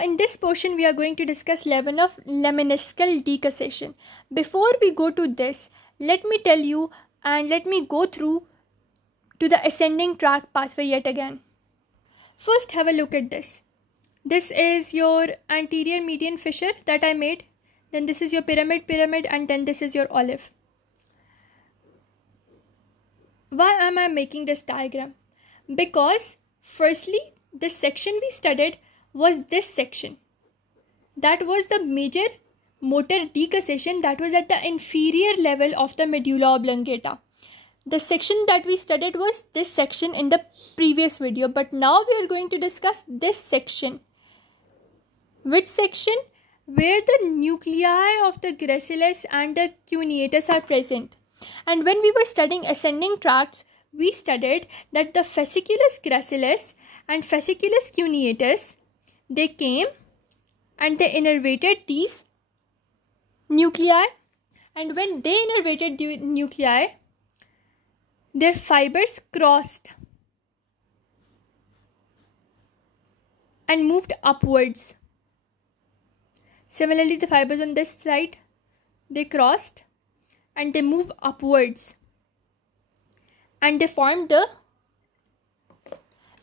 in this portion we are going to discuss level of lemniscal decussation. Before we go to this, let me tell you and let me go through to the ascending tract pathway yet again. First, have a look at this. This is your anterior median fissure that I made. Then this is your pyramid, and then this is your olive. Why am I making this diagram? Because firstly, the section we studied was this section. That was the major motor decussation that was at the inferior level of the medulla oblongata. The section that we studied was this section in the previous video, but now we are going to discuss this section. Which section? Where the nuclei of the gracilis and the cuneatus are present. And when we were studying ascending tracts, we studied that the fasciculus gracilis and fasciculus cuneatus, they came and they innervated these nuclei, and when they innervated the nuclei, their fibers crossed and moved upwards. Similarly, the fibers on this side, they crossed and they move upwards and they formed the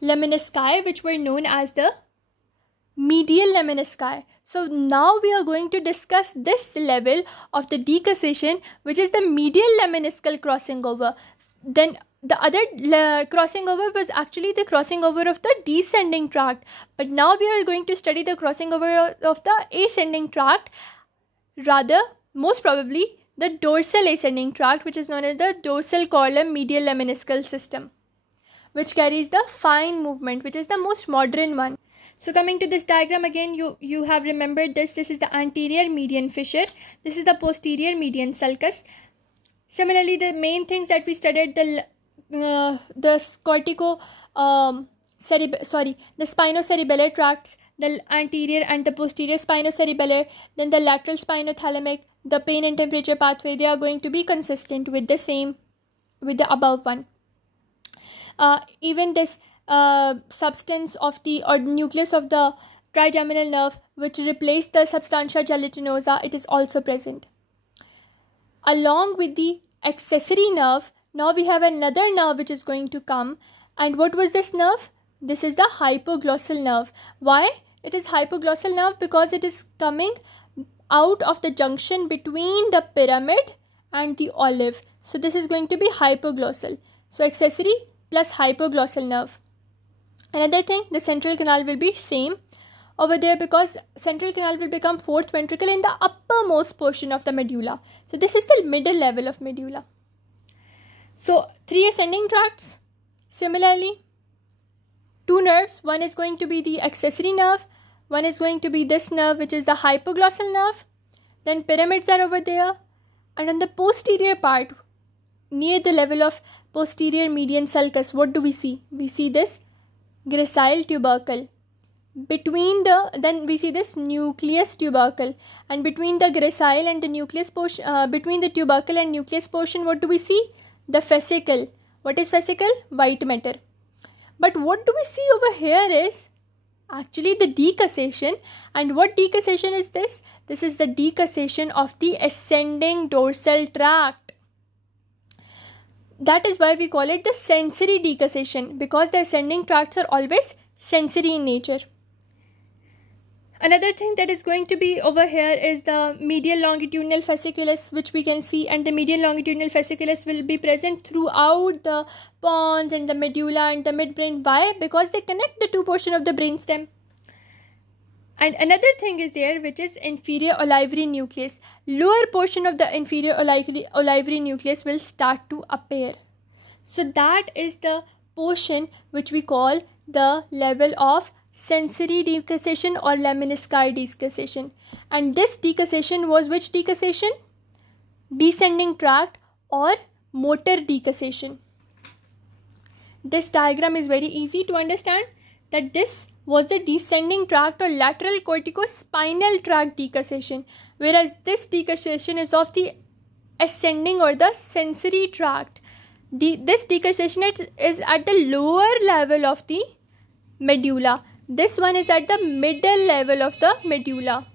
lemnisci, which were known as the medial lemnisci. So now we are going to discuss this level of the decussation, which is the medial lemniscal crossing over. Then the other crossing over was actually the crossing over of the descending tract, but now we are going to study the crossing over of the ascending tract, rather most probably the dorsal ascending tract, which is known as the dorsal column medial lemniscal system, which carries the fine movement, which is the most modern one. So coming to this diagram again, you have remembered this. This is the anterior median fissure. This is the posterior median sulcus. Similarly, the main things that we studied, the spinocerebellar tracts, the anterior and the posterior spinocerebellar, then the lateral spinothalamic, the pain and temperature pathway, they are going to be consistent with the above one. Even this substance of the or nucleus of the trigeminal nerve, which replaced the substantia gelatinosa, it is also present. Along with the accessory nerve, now we have another nerve which is going to come. And what was this nerve? This is the hypoglossal nerve. Why? It is hypoglossal nerve because it is coming out of the junction between the pyramid and the olive. So this is going to be hypoglossal. So accessory plus hypoglossal nerve. Another thing, the central canal will be same over there because central canal will become fourth ventricle in the uppermost portion of the medulla. So this is the middle level of medulla. So 3 ascending tracts. Similarly, 2 nerves. One is going to be the accessory nerve. One is going to be this nerve, which is the hypoglossal nerve. Then pyramids are over there. And on the posterior part, near the level of posterior median sulcus, what do we see? We see this gracile tubercle. Then we see this nucleus tubercle, and between the gracile and the nucleus portion, between the tubercle and nucleus portion, what do we see? The fascicle. What is fascicle? White matter. But what do we see over here is actually the decussation. And what decussation is this? This is the decussation of the ascending dorsal tract. That is why we call it the sensory decussation, because the ascending tracts are always sensory in nature. Another thing that is going to be over here is the medial longitudinal fasciculus, which we can see, and the medial longitudinal fasciculus will be present throughout the pons and the medulla and the midbrain. Why? Because they connect the 2 portions of the brainstem. And another thing is there, which is inferior olivary nucleus. Lower portion of the inferior olivary nucleus will start to appear. So that is the portion which we call the level of sensory decussation or lemniscal decussation. And this decussation was which decussation? Descending tract or motor decussation. This diagram is very easy to understand that this was the descending tract or lateral corticospinal tract decussation, whereas this decussation is of the ascending or the sensory tract. This decussation is at the lower level of the medulla, This one is at the middle level of the medulla.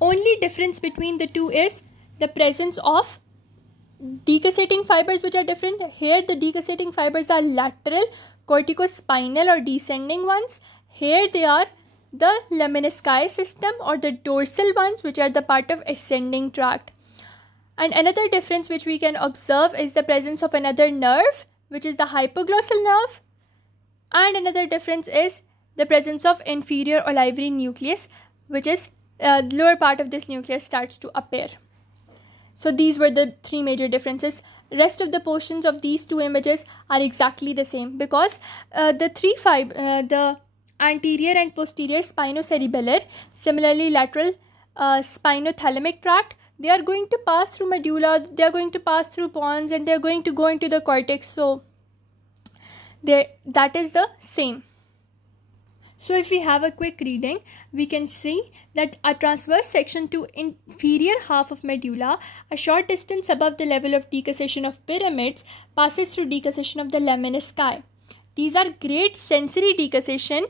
Only difference between the two is the presence of decussating fibers, which are different. Here the decussating fibers are lateral, corticospinal or descending ones. Here they are the lemnisci system or the dorsal ones, which are the part of ascending tract. And another difference which we can observe is the presence of another nerve, which is the hypoglossal nerve. And another difference is the presence of inferior olivary nucleus, which is lower part of this nucleus starts to appear. So these were the three major differences. Rest of the portions of these two images are exactly the same, because the anterior and posterior spinocerebellar, similarly lateral spinothalamic tract, they are going to pass through medulla, they are going to pass through pons, and they are going to go into the cortex. So that is the same. So if we have a quick reading, we can see that a transverse section to inferior half of medulla, a short distance above the level of decussation of pyramids, passes through decussation of the lemnisci. These are great sensory decussation.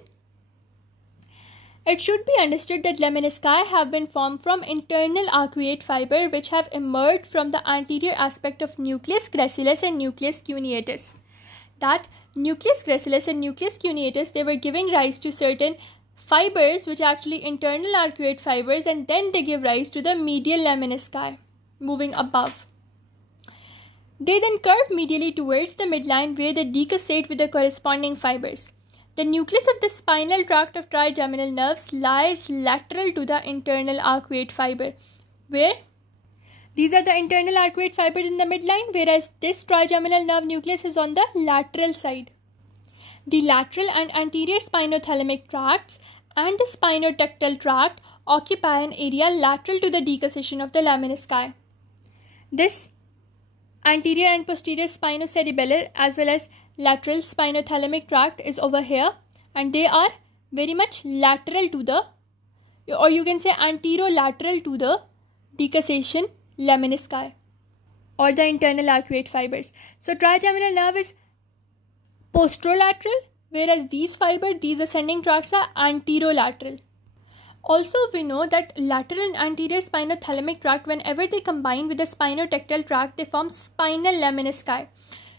It should be understood that lemnisci have been formed from internal arcuate fiber which have emerged from the anterior aspect of nucleus gracilis and nucleus cuneatus. That nucleus gracilis and nucleus cuneatus, they were giving rise to certain fibers which are actually internal arcuate fibers, and then they give rise to the medial lemnisci moving above. They then curve medially towards the midline where they decussate with the corresponding fibers. The nucleus of the spinal tract of trigeminal nerves lies lateral to the internal arcuate fiber, where these are the internal arcuate fibers in the midline, whereas this trigeminal nerve nucleus is on the lateral side. The lateral and anterior spinothalamic tracts and the spinotectal tract occupy an area lateral to the decussation of the lemnisci. This anterior and posterior spinocerebellar as well as lateral spinothalamic tract is over here, and they are very much lateral to the, or you can say anterolateral to the decussation lemnisci or the internal arcuate fibers. So trigeminal nerve is posterolateral, whereas these fibers, these ascending tracts, are anterolateral. Also, we know that lateral and anterior spinothalamic tract, whenever they combine with the spinotectal tract, they form spinal lemnisci.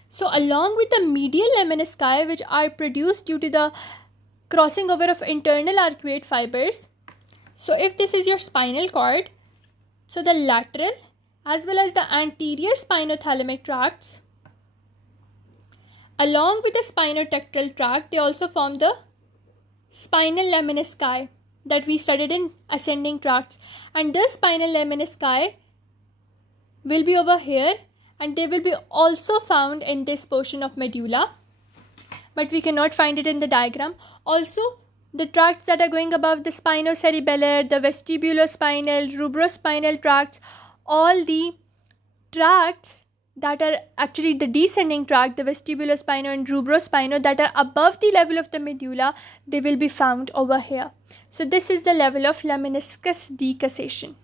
So along with the medial lemnisci, which are produced due to the crossing over of internal arcuate fibers, so if this is your spinal cord, so the lateral as well as the anterior spinothalamic tracts, along with the spinotectal tract, they also form the spinal lemnisci that we studied in ascending tracts. And the spinal lemnisci will be over here, and they will be also found in this portion of medulla, but we cannot find it in the diagram. Also, the tracts that are going above the spinocerebellar, the vestibulospinal, rubrospinal tracts, all the tracts that are actually the descending tract, the vestibulospinal and rubrospinal, that are above the level of the medulla, they will be found over here. So this is the level of lemniscus decussation.